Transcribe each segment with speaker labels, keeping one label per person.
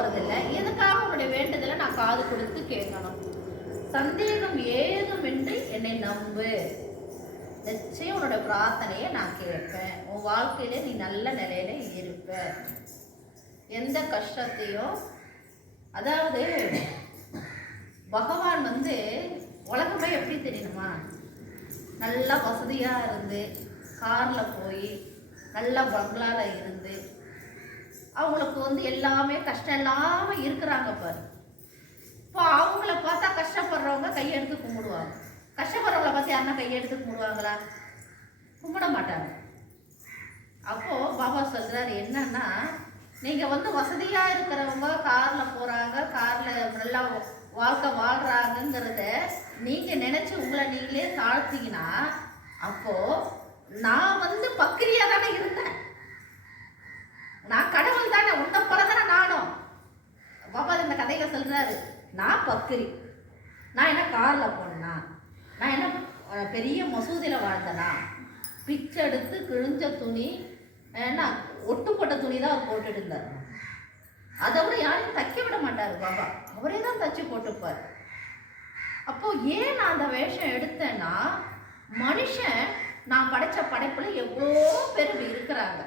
Speaker 1: போறதில்ல. எதுக்காக உன்னுடைய வேண்டுதலை நான் காது கொடுத்து கேட்கணும்? சந்தேகம் ஏதுமின்றி என்னை நம்பு. நிச்சயம் உன்னோட பிரார்த்தனையை நான் கேட்பேன். உன் வாழ்க்கையில நீ நல்ல நிலையில இருப்ப. எந்த கஷ்டத்தையும் அதாவது பகவான் வந்து உலகமே எப்படி தெரியணுமா நல்லா வசதியாக இருந்து காரில் போய் நல்லா பங்களால இருந்து அவங்களுக்கு வந்து எல்லாமே கஷ்டம் இல்லாமல் இருக்கிறாங்க பாரு. இப்போ அவங்கள பார்த்தா கஷ்டப்படுறவங்க கையெடுத்து கும்பிடுவாங்க. கஷ்டப்படுறவங்கள பார்த்து யாருன்னா கையெடுத்து கும்பிடுவாங்களா? கும்பிட மாட்டாங்க. அப்போது பாபா சொல்றாரு என்னன்னா நீங்கள் வந்து வசதியாக இருக்கிறவங்க காரில் போகிறாங்க காரில் நல்லா வாழ்க்கை வாழ்கிறாங்கங்கிறத நீங்கள் நினச்சி உங்களை நீங்களே தாழ்த்தீங்கன்னா அப்போது நான் வந்து பக்கிரியாக தானே இருந்தேன். நான் கடவுள் தானே உன்னை போல தானே நானும் பாபா இந்த கதையில சொல்றாரு நான் பக்கிரி நான் என்ன காரில் போனேன்னா நான் என்ன பெரிய மசூதியில் வாழ்ந்தனா பிச்சை எடுத்து கிழிஞ்ச துணி என்ன ஒட்டுப்பட்ட துணி தான் அவர் போட்டுட்டு இருந்தார் அதை விட யாரையும் தைக்க விட மாட்டார் பாபா. அவரே தான் தச்சு போட்டுப்பார் அப்போது ஏன் நான் அந்த வேஷம் எடுத்தேன்னா மனுஷன் நான் படைச்ச படைப்பில் எவ்வளோ பேர் இருக்கிறாங்க.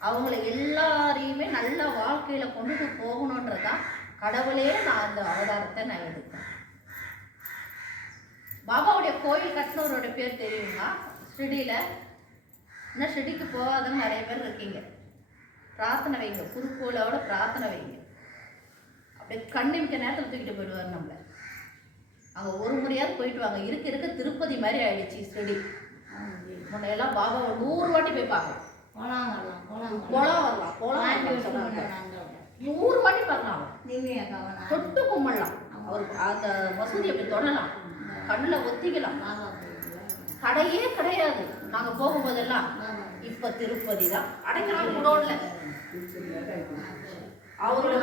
Speaker 1: அவங்கள எல்லாரையுமே நல்ல வாழ்க்கையில் கொண்டுட்டு போகணுன்றதான் கடவுளே நான் அந்த அவதாரத்தை நான் எடுத்தேன். பாபாவுடைய கோயில் கட்டினவரோட பேர் தெரியுமா? ஷிரடியில. இன்னும் ஷிரடிக்கு போகாதவங்க நிறைய பேர் இருக்கீங்க. பிரார்த்தனை வைங்க குறிக்கோளோட பிரார்த்தனை வைங்க. அப்படியே கண்ணிமிக்க நேரத்தில் தூக்கிட்டு போயிடுவார் நம்மள. அங்கே ஒரு முறையாவது போயிட்டு வாங்க. இருக்க இருக்க திருப்பதி மாதிரி ஆயிடுச்சு ஷிரடி. முன்னையெல்லாம் பாபாவை நூறு வாட்டி போய் பார்க்கலாம்
Speaker 2: போலாம் வரலாம் போலாம்
Speaker 1: வரலாம் சொன்னாங்க. நூறு தொட்டு கும்பிடலாம் அவர் அந்த மசூதியை அப்படி தொடலாம். கண்ணில் ஒத்திக்கலாம். கடையே கிடையாது. நாங்க போகும்போதெல்லாம் இப்ப திருப்பதி தான். அடைக்கலாம் குடோன்ல அவரோட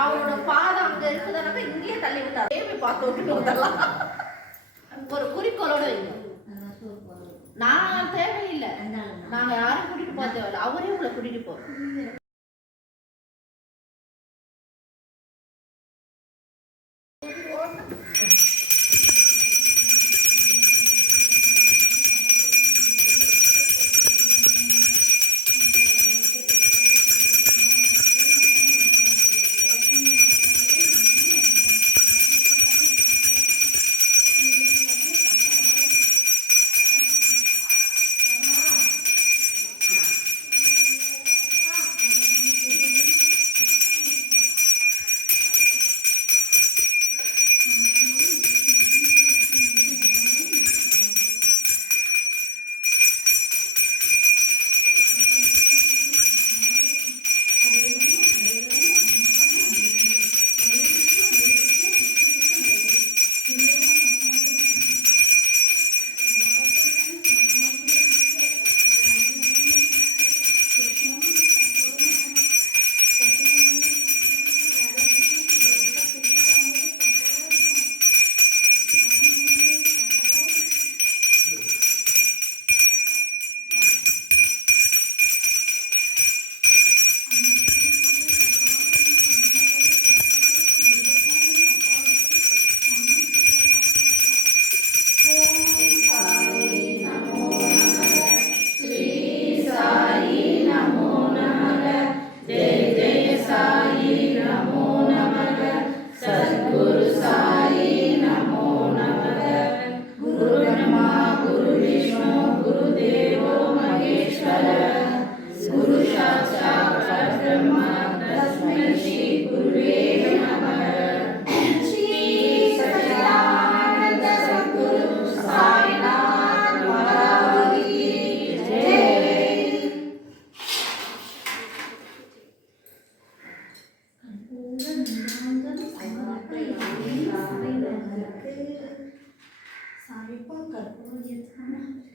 Speaker 1: அவரோட பாதம் அங்க இருக்குதுனாக்கா இங்கேயே தள்ளி விட்டார் ஏன் பார்த்து விட்டுட்டு வந்துடலாம். ஒரு குறிக்கோளோட வைங்க. நான் தேவையில்லை. நாங்க யாரும் கூட்டிட்டு போக தேவையில்லை அவரே உங்களை सारे पर कर दिया था ना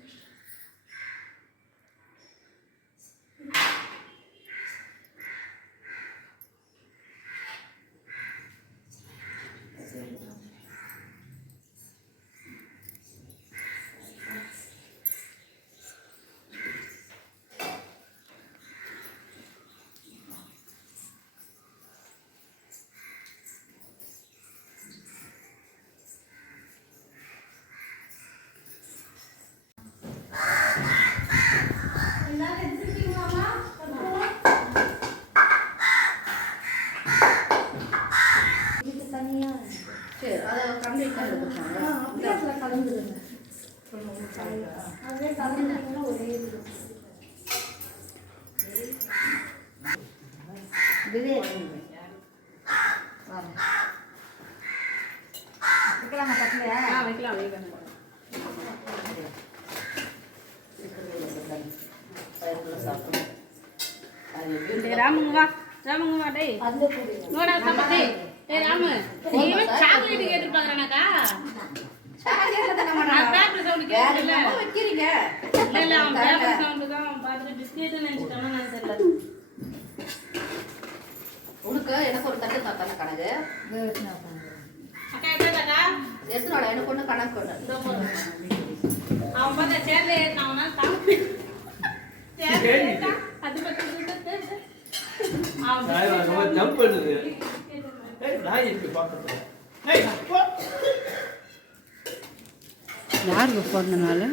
Speaker 2: தனியா சரி அதை
Speaker 1: கண்டு கிளாஸ்ல கலந்துருங்க அதே கலந்துருங்கன்னா
Speaker 2: ஒரே இதுவே வைக்கலாமா தட்டில் வைக்கலாம் வைக்கலாம் ராமுங்க வா ராமுங்க வா டேய் நோடா தம்பி டேய் ராமு நீ சாக்லேட் கேட்டுப்பாங்கறானக்கா
Speaker 1: சாயங்காலம் தானே.
Speaker 2: பேப்பர் சவுண்ட் கேட்கல
Speaker 1: வைக்கிறீங்க.
Speaker 2: இல்ல இல்ல அவன் பேப்பர் சவுண்ட் தான் அவன் பார்த்துட்டு பிஸ்கெட் நினைச்சிட்டானா நான் தெரியல
Speaker 1: உனக்கு எனக்கு ஒரு தட்டு தாத்தான கணக்கு
Speaker 2: அக்கா எப்படிக்கா
Speaker 1: எடுத்துட்டு வாடா, எனக்கு ஒண்ணு கணக்கு ஒண்ணு.
Speaker 2: அவன் பார்த்தா சேர்ல ஏறினாவனா தாங்க சேர்ல ஏறிட்டான் அது பத்தி அவன்
Speaker 3: நாய் வாங்க, ஜம்ப் பண்ணுது மாதிரி இருக்கு பக்கத்துல ஏய், போ.
Speaker 4: யாருக்கு பிறந்த நாள்